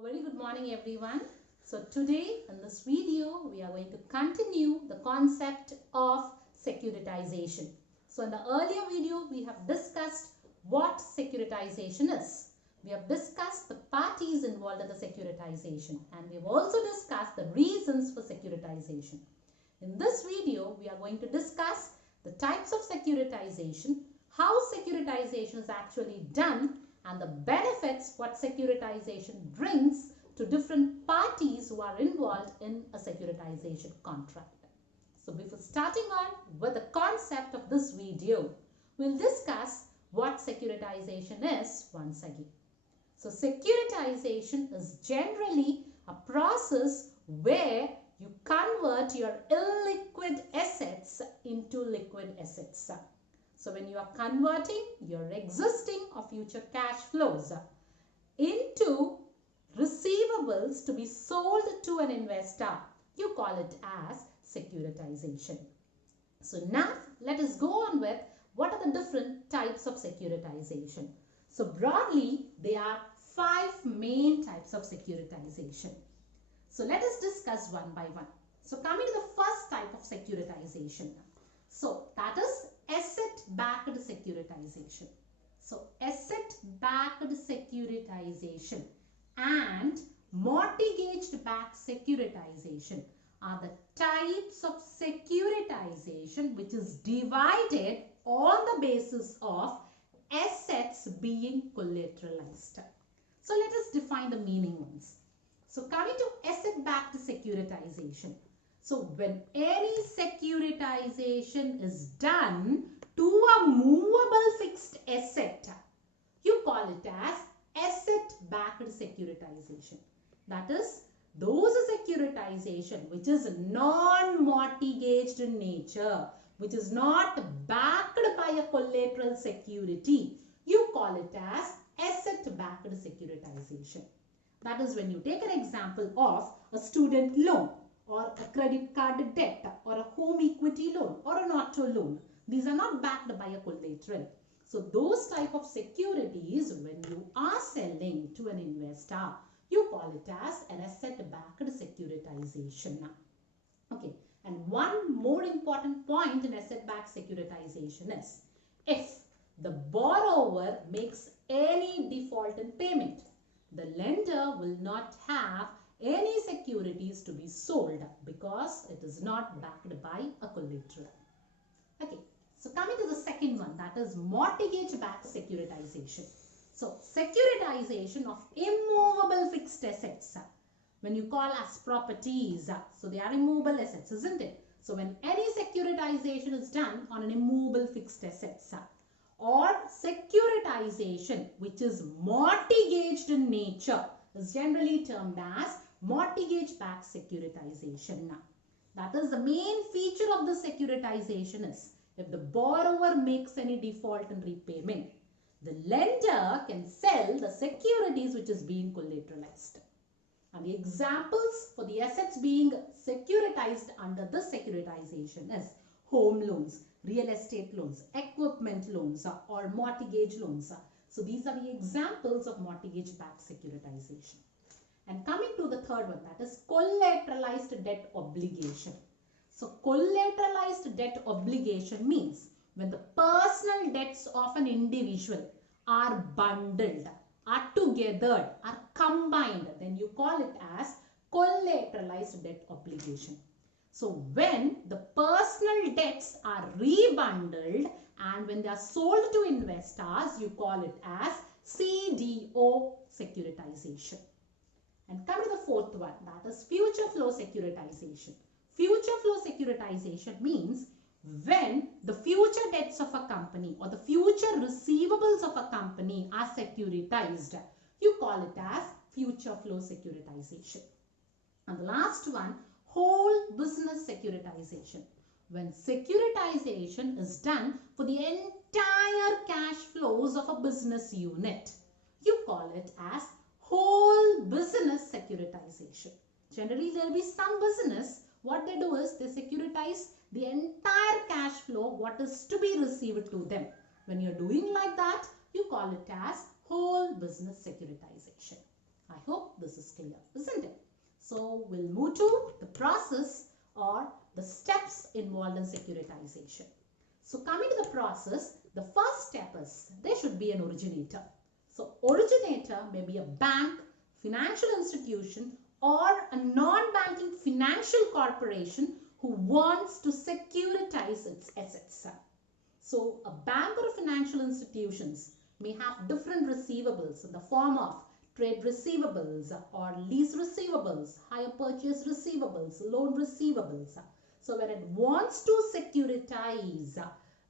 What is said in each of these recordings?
A very good morning everyone. So today in this video we are going to continue the concept of securitization. So in the earlier video we have discussed what securitization is. We have discussed the parties involved in the securitization and we have also discussed the reasons for securitization. In this video we are going to discuss the types of securitization, how securitization is actually done, and the benefits what securitization brings to different parties who are involved in a securitization contract. So before starting on with the concept of this video, we'll discuss what securitization is once again. So securitization is generally a process where you convert your illiquid assets into liquid assets. So when you are converting your existing or future cash flows into receivables to be sold to an investor, you call it as securitization. So now let us go on with what are the different types of securitization. So broadly there are 5 main types of securitization. So let us discuss one by one. So coming to the first type of securitization. So that is asset-backed securitization. So asset-backed securitization and mortgage-backed securitization are the types of securitization which is divided on the basis of assets being collateralized. So let us define the meaning once. So coming to asset-backed securitization. So when any securitization is done to a movable fixed asset, you call it as asset-backed securitization. That is, those securitization which is non-mortgaged in nature, which is not backed by a collateral security, you call it as asset-backed securitization. That is when you take an example of a student loan, or a credit card debt, or a home equity loan, or an auto loan. These are not backed by a collateral. So those type of securities, when you are selling to an investor, you call it as an asset-backed securitization. Okay, and one more important point in asset-backed securitization is, if the borrower makes any default in payment, the lender will not have any securities to be sold because it is not backed by a collateral. Okay, so coming to the second one, that is mortgage-backed securitization. So securitization of immovable fixed assets, when you call as properties, so they are immovable assets, isn't it? So when any securitization is done on an immovable fixed assets, or securitization which is mortgaged in nature, is generally termed as mortgage-backed securitization. That is, the main feature of the securitization is, if the borrower makes any default in repayment, the lender can sell the securities which is being collateralized. And the examples for the assets being securitized under this securitization is home loans, real estate loans, equipment loans, or mortgage loans. So these are the examples of mortgage-backed securitization. And coming to the third one, that is collateralized debt obligation. So collateralized debt obligation means when the personal debts of an individual are bundled, are together, are combined, then you call it as collateralized debt obligation. So when the personal debts are rebundled and when they are sold to investors, you call it as CDO securitization. And come to the fourth one, that is future flow securitization. Future flow securitization means when the future debts of a company or the future receivables of a company are securitized, you call it as future flow securitization. And the last one, whole business securitization. When securitization is done for the entire cash flows of a business unit, you call it as whole business securitization. Generally, there will be some business, what they do is they securitize the entire cash flow, what is to be received to them. When you're doing like that, you call it as whole business securitization. I hope this is clear, isn't it? So we'll move to the process or the steps involved in securitization. So coming to the process, the first step is there should be an originator. So originator may be a bank, financial institution, or a non-banking financial corporation who wants to securitize its assets. So a bank or a financial institutions may have different receivables in the form of trade receivables or lease receivables, hire purchase receivables, loan receivables. So when it wants to securitize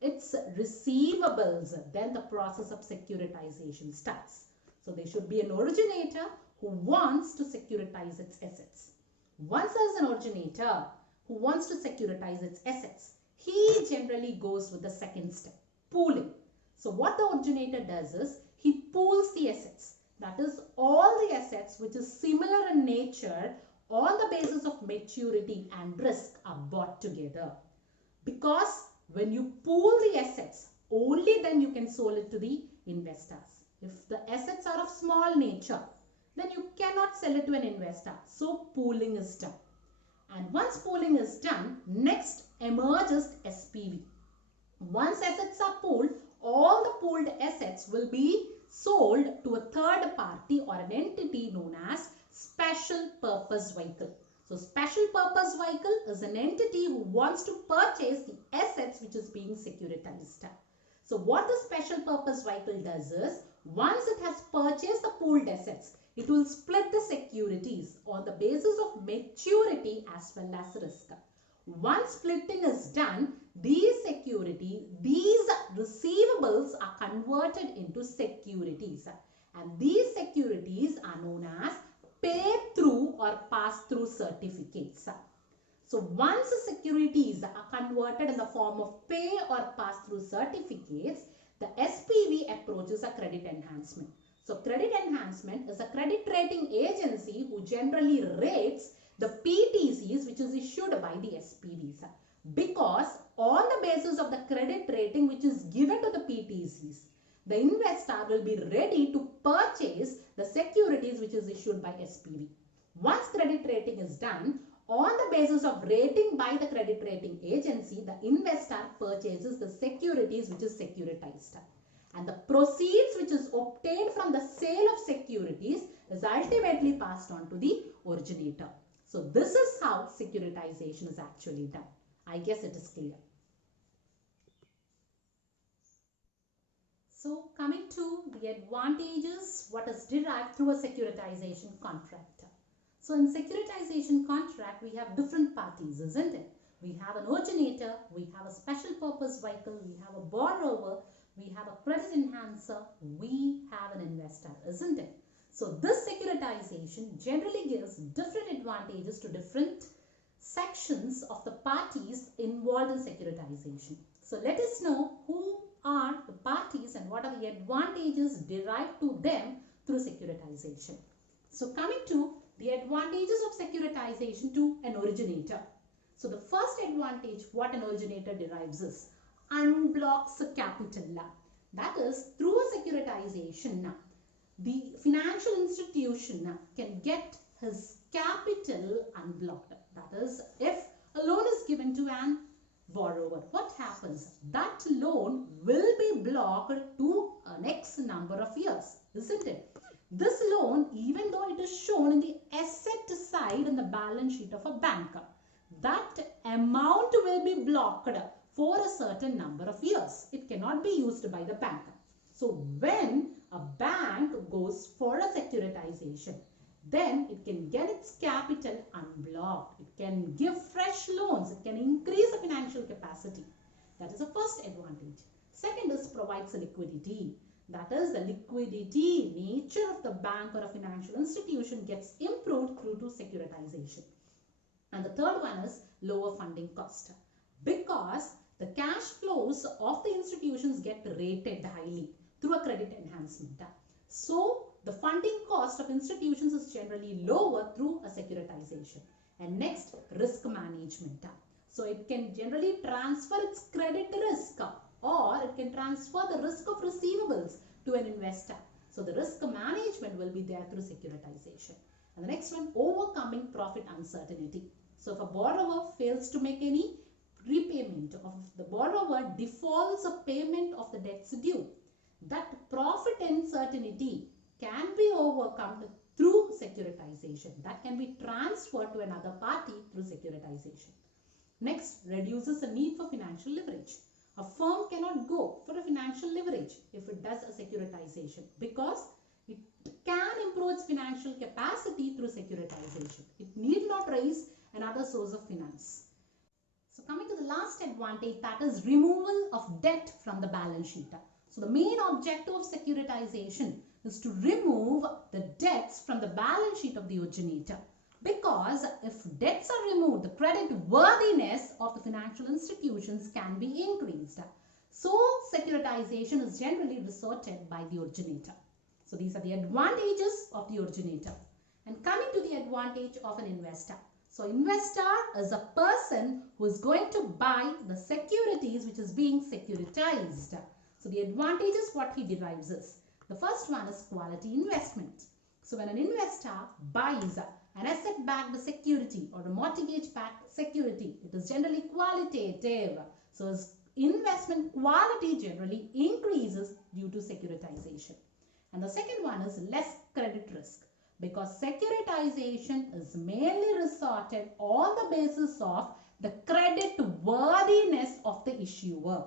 its receivables, then the process of securitization starts. So there should be an originator who wants to securitize its assets. Once there's an originator who wants to securitize its assets, he generally goes with the second step, pooling. So what the originator does is he pools the assets. That is, all the assets which is similar in nature on the basis of maturity and risk are brought together. Because when you pool the assets, only then you can sell it to the investors. If the assets are of small nature, then you cannot sell it to an investor. So pooling is done. And once pooling is done, next emerges SPV. Once assets are pooled, all the pooled assets will be sold to a third party or an entity known as special purpose vehicle. So special purpose vehicle is an entity who wants to purchase the assets which is being securitized. So what the special purpose vehicle does is, once it has purchased the pooled assets, it will split the securities on the basis of maturity as well as risk. Once splitting is done, these receivables are converted into securities, and these securities are known as pay-through or pass-through certificates. So once the securities are converted in the form of pay or pass-through certificates, the SPV approaches a credit enhancement. So credit enhancement is a credit rating agency who generally rates the PTCs which is issued by the SPVs. Because on the basis of the credit rating which is given to the PTCs, the investor will be ready to purchase the securities which is issued by SPV. Once credit rating is done, on the basis of rating by the credit rating agency, the investor purchases the securities which is securitized. And the proceeds which is obtained from the sale of securities is ultimately passed on to the originator. So this is how securitization is actually done. I guess it is clear. So coming to the advantages, what is derived through a securitization contract. So in securitization contract, we have different parties, isn't it? We have an originator, we have a special purpose vehicle, we have a borrower, we have a credit enhancer, we have an investor, isn't it? So this securitization generally gives different advantages to different sections of the parties involved in securitization. So let us know who are the parties and what are the advantages derived to them through securitization. So coming to the advantages of securitization to an originator. So the first advantage what an originator derives is unblocks capital. That is, through a securitization, the financial institution can get his capital unblocked. That is, if a loan is given to an borrower, what happens? That loan will be blocked to an X number of years, isn't it? This loan, even though it is shown in the asset side in the balance sheet of a bank, that amount will be blocked for a certain number of years. It cannot be used by the bank. So when a bank goes for a securitization, then it can get its capital unblocked. It can give fresh loans. It can increase the financial capacity. That is the first advantage. Second is provides liquidity. That is, the liquidity nature of the bank or a financial institution gets improved through to securitization. And the third one is lower funding cost. Because the cash flows of the institutions get rated highly through a credit enhancement. So the funding cost of institutions is generally lower through a securitization. And next, risk management. So it can generally transfer its credit risk, or it can transfer the risk of receivables to an investor. So the risk management will be there through securitization. And the next one, overcoming profit uncertainty. So if a borrower fails to make any repayment, of the borrower defaults a payment of the debts due, that profit uncertainty can be overcome through securitization. That can be transferred to another party through securitization. Next, reduces the need for financial leverage. A firm cannot go for a financial leverage if it does a securitization because it can improve its financial capacity through securitization. It need not raise another source of finance. So coming to the last advantage, that is removal of debt from the balance sheet. So the main objective of securitization is to remove the debts from the balance sheet of the originator. Because if debts are removed, the credit worthiness of the financial institutions can be increased. So securitization is generally resorted by the originator. So these are the advantages of the originator. And coming to the advantage of an investor. So investor is a person who is going to buy the securities which is being securitized. So the advantages what he derives is, the first one is quality investment. So when an investor buys an asset-backed security or a mortgage-backed security, it is generally qualitative. So his investment quality generally increases due to securitization. And the second one is less credit risk, because securitization is mainly resorted on the basis of the credit worthiness of the issuer.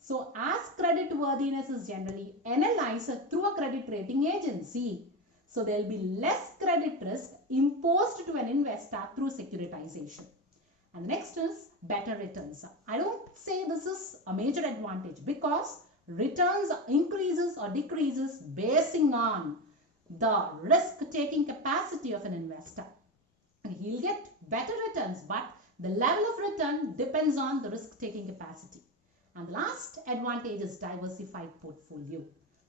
So as credit worthiness is generally analyzed through a credit rating agency, so there will be less credit risk imposed to an investor through securitization. And the next is better returns. I don't say this is a major advantage because returns increases or decreases basing on the risk-taking capacity of an investor. He'll get better returns, but the level of return depends on the risk-taking capacity. And the last advantage is diversified portfolio.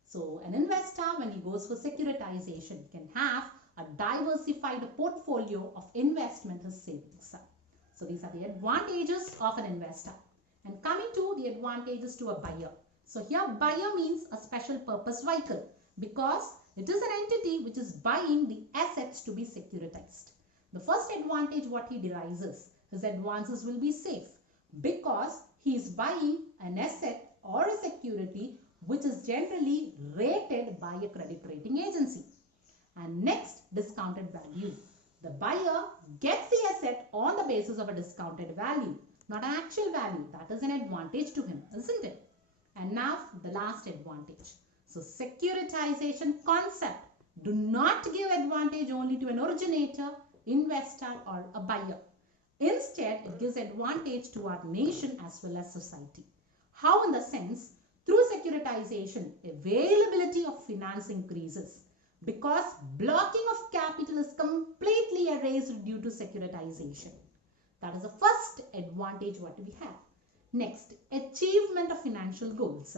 So an investor, when he goes for securitization, can have a diversified portfolio of investment as savings. So these are the advantages of an investor. And coming to the advantages to a buyer. So here buyer means a special purpose vehicle because it is an entity which is buying the assets to be securitized. The first advantage what he derives is his advances will be safe because he is buying an asset or a security which is generally rated by a credit rating agency. And next, discounted value. The buyer gets the asset on the basis of a discounted value, not an actual value. That is an advantage to him, isn't it? And now the last advantage. So securitization concept do not give advantage only to an originator, investor or a buyer. Instead, it gives advantage to our nation as well as society. How? In the sense, through securitization, availability of finance increases because blocking of capital is completely erased due to securitization. That is the first advantage what we have. Next, achievement of financial goals.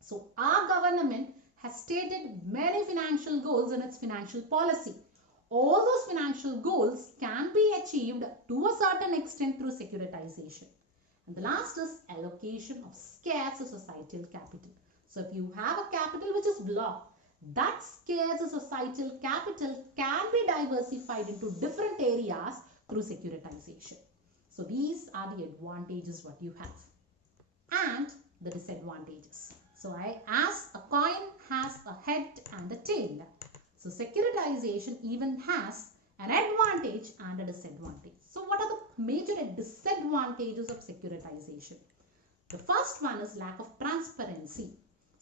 So our government has stated many financial goals in its financial policy. All those financial goals can be achieved to a certain extent through securitization. And the last is allocation of scarce societal capital. So if you have a capital which is blocked, that scarce societal capital can be diversified into different areas through securitization. So these are the advantages what you have and the disadvantages. So as a coin has a head and a tail. So securitization even has an advantage and a disadvantage. So what are the major disadvantages of securitization? The first one is lack of transparency.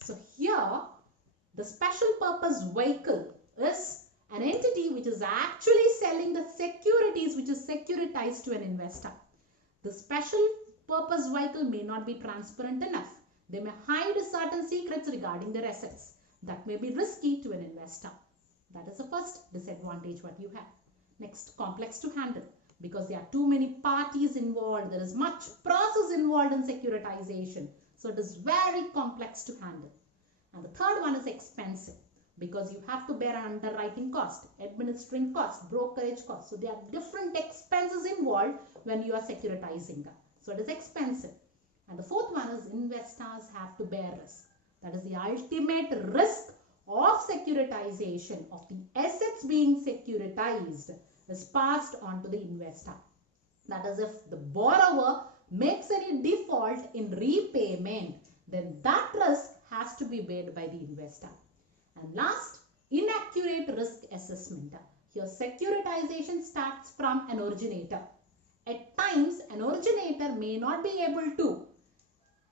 So here the special purpose vehicle is an entity which is actually selling the securities which is securitized to an investor. The special purpose vehicle may not be transparent enough. They may hide certain secrets regarding their assets. That may be risky to an investor. That is the first disadvantage what you have. Next, complex to handle because there are too many parties involved. There is much process involved in securitization. So it is very complex to handle. And the third one is expensive because you have to bear an underwriting cost, administering cost, brokerage cost. So there are different expenses involved when you are securitizing. So it is expensive. And the fourth one is investors have to bear risk. That is the ultimate risk of securitization, of the assets being securitized, is passed on to the investor. That is, if the borrower makes any default in repayment, then that risk has to be paid by the investor. And last, inaccurate risk assessment. Here securitization starts from an originator. At times, an originator may not be able to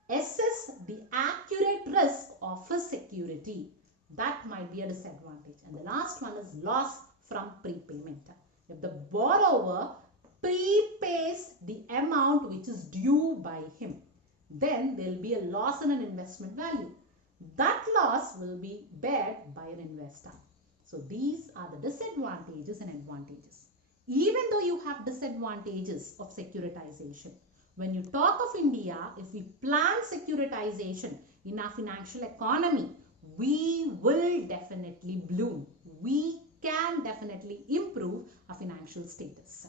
assess the accurate risk of a security. That might be a disadvantage. And the last one is loss from prepayment. If the borrower prepays the amount which is due by him, then there will be a loss in an investment value. That loss will be borne by an investor. So these are the disadvantages and advantages. Even though you have disadvantages of securitization, when you talk of India, if we plan securitization in our financial economy, we will definitely bloom. We can definitely improve our financial status.